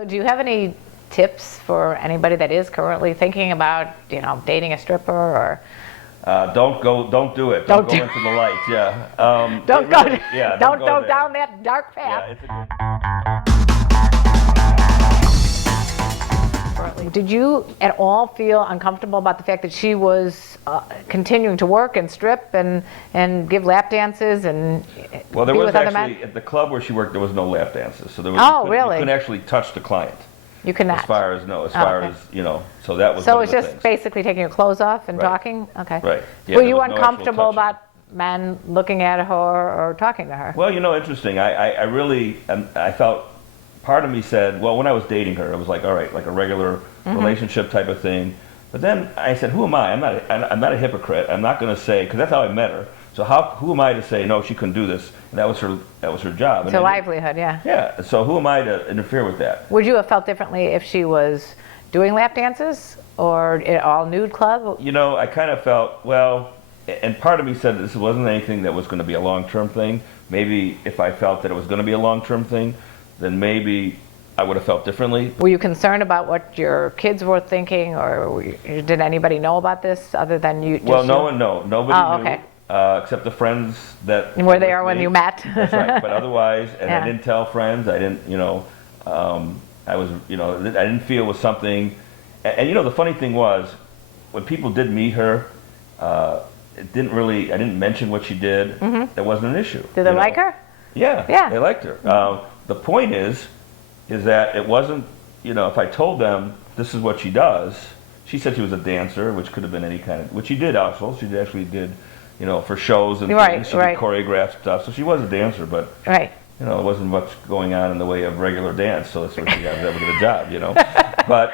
So do you have any tips for anybody that is currently thinking about, dating a stripper or? Don't do it. Don't go into the lights. Yeah. Don't go. Really, yeah. Don't go go down that dark path. Did you at all feel uncomfortable about the fact that she was continuing to work and strip and give lap dances and well, there be was with other men? actually at the club where she worked, there was no lap dances, so there was. Really? You couldn't actually touch the client. You could not. As far as so that was. So one it's of the just things. basically taking your clothes off and Right. talking. Okay. Right. Yeah, Were there you was no actual uncomfortable touching. about men looking at her or talking to her? Well, interesting. I really, I felt, part of me said, well, when I was dating her, it was like, all right, like a regular relationship type of thing. But then I said, who am I? I'm not a hypocrite. I'm not going to say, because that's how I met her. So who am I to say, no, she couldn't do this? And that was her job. It's her livelihood, yeah. Yeah. So who am I to interfere with that? Would you have felt differently if she was doing lap dances or an all nude club? I kind of felt, well, and part of me said this wasn't anything that was going to be a long-term thing. Maybe if I felt that it was going to be a long-term thing, then maybe I would have felt differently. Were you concerned about what your kids were thinking, or did anybody know about this other than you? Well, nobody knew, okay. Except the friends that were there when you met. That's right. But otherwise, and Yeah. I didn't tell friends. I didn't, I was, I didn't feel it was something. And the funny thing was, when people did meet her, I didn't mention what she did. That wasn't an issue. Did they like her? Yeah. Yeah. They liked her. The point is that it wasn't, if I told them this is what she does. She said she was a dancer, which could have been any kind of, which she did also. She actually did, for shows and things. She did choreographed stuff. So she was a dancer, but right. There wasn't much going on in the way of regular dance. So that's where she got able to get a job, But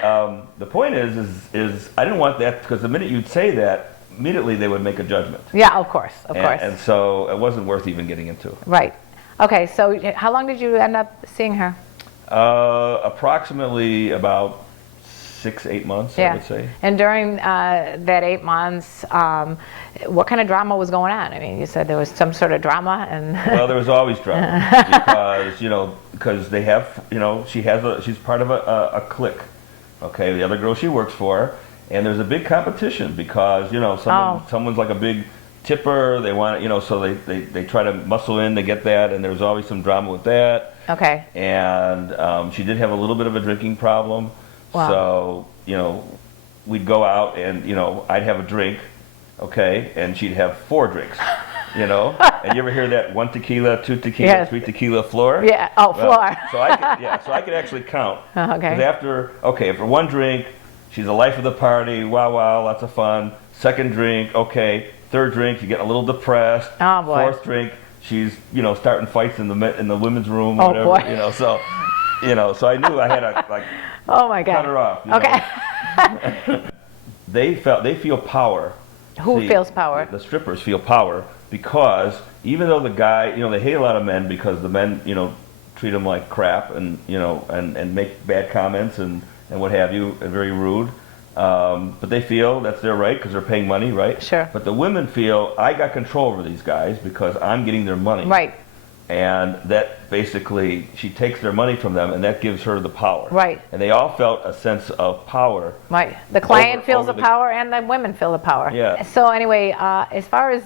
the point is I didn't want that, because the minute you'd say that, immediately they would make a judgment. Yeah, of course, of course. And so it wasn't worth even getting into. Right. Okay, so how long did you end up seeing her? Approximately about 6-8 months, I would say. And during that 8 months, what kind of drama was going on? I mean, you said there was some sort of drama, and well, there was always drama because they have, she's part of a clique. Okay, the other girl she works for, and there's a big competition because someone's like a big tipper. They want so they try to muscle in to get that, and there's always some drama with that. Okay. And she did have a little bit of a drinking problem. Wow. So we'd go out and I'd have a drink, okay, and she'd have 4 drinks. And you ever hear that 1 tequila, 2 tequila, Yes. 3 tequila floor? Yeah. Oh, floor. So I could actually count. Okay. 'Cause for 1 drink, she's the life of the party. Wow, lots of fun. 2nd drink, okay. 3rd drink, you get a little depressed. Oh boy. 4th drink, she's starting fights in the women's room. Oh, whatever. boy. So I knew I had to Oh my God. cut her off. Okay. They feel power. Who feels power? The strippers feel power because even though the guy, they hate a lot of men because the men, treat them like crap and and make bad comments and what have you, and very rude. But they feel that's their right because they're paying money, right? Sure. But the women feel I got control over these guys because I'm getting their money. Right. And that basically, she takes their money from them, and that gives her the power. Right. And they all felt a sense of power. Right. The client feels over the power, and the women feel the power. Yeah. So anyway, as far as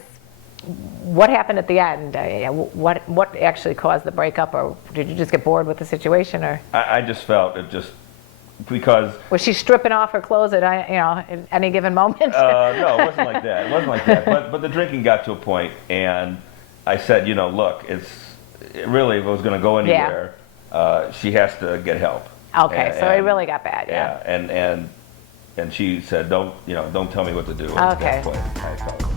what happened at the end, what actually caused the breakup, or did you just get bored with the situation, or? I just felt it just because. Was she stripping off her clothes at at any given moment? No, it wasn't like that. It wasn't like that. But the drinking got to a point, and I said, look, really, if it was going to go anywhere, she has to get help. Okay, so it really got bad. Yeah. And she said, don't tell me what to do. Okay. At that point, I felt.